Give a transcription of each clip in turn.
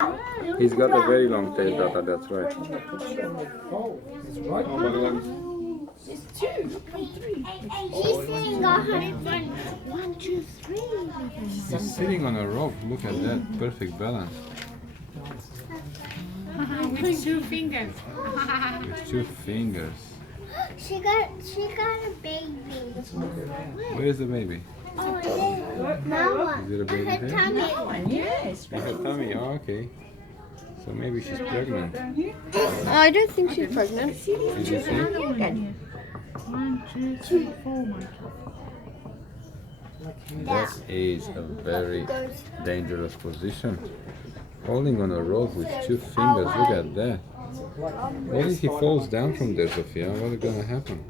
He's got a very long tail, Tata, that's right. It's two. Three. She's sitting on her. 1, 2, 3. He's sitting on a rope. Look at that. Perfect balance. With 2 fingers. With 2 fingers. She got a baby. Where is the baby? Oh, Mama. Is it a baby Her there? tummy. Yes. In her tummy. Oh, okay. So maybe she's pregnant. I don't think she's pregnant. Did you think? 1, 2, 3, 4, Michael. That is a very dangerous position. Holding on a rope with 2 fingers. Look at that. What if he falls down from there, Sophia? What is gonna happen?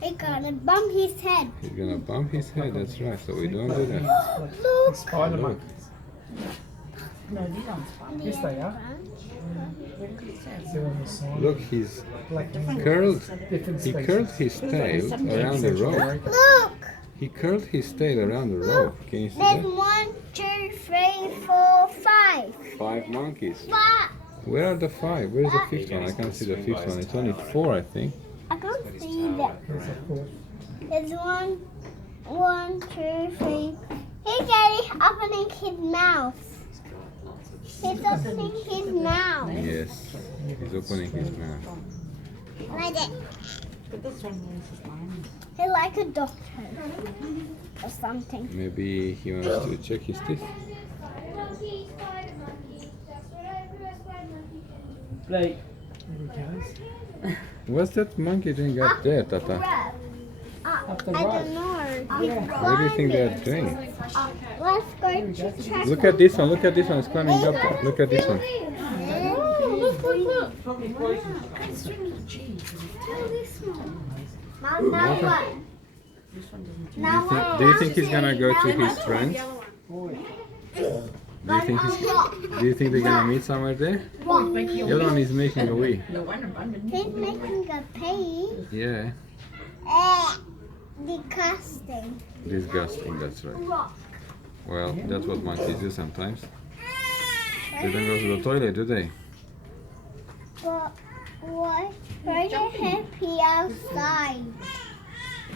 He's gonna bump his head. He's gonna bump his head. That's right. So we don't do that. Look. Spider Look. monkeys. No, these aren't spider. Yes, they are. They're on the side. Look, he's Black and curled. different He species. curled his tail around the rope. Look. He curled his tail around the rope. Can you see There's that? 1, 2, 3, 4, 5. 5 monkeys. 5. Where are the 5? Where is the 5th one? I can't see the 5th one. It's only 4, I think. I can't see that. There's a fourth. There's 1, 2, 3. Hey, Daddy, opening his mouth. He's opening his mouth. Yes. He's opening his mouth. Like it. But this one is fine. He's like a doctor or something. Maybe he wants to check his teeth. There he goes. What's that monkey doing up there, Tata? Up the I road. don't know. What do you think they're doing? Let's go to check. Look at this one. Look at this one. It's climbing up there. Look at this one. It's really cheap. Mom, now what? This one doesn't. Now what? Do you think he's gonna go to his friends? Do you think they're gonna meet somewhere there? Yellow one is making a wee. The one underneath. He's making a pee. Yeah. Disgusting. Disgusting, that's right. Rock. Well, that's what monkeys do sometimes. They don't go to the toilet, do they? But why they have pee outside?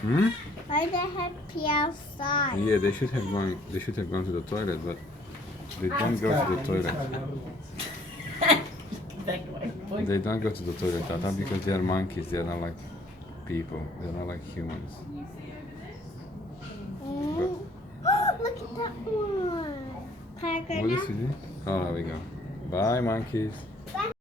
Hmm? Why they have pee outside? Yeah, they should have gone. They should have gone to the toilet, but they don't go to the toilet. That way. They don't go to the toilet, Tata, because they are monkeys. They are not like people. They are not like humans. Look at that one. Can I go What now? is it? Oh, there we go. Bye, monkeys.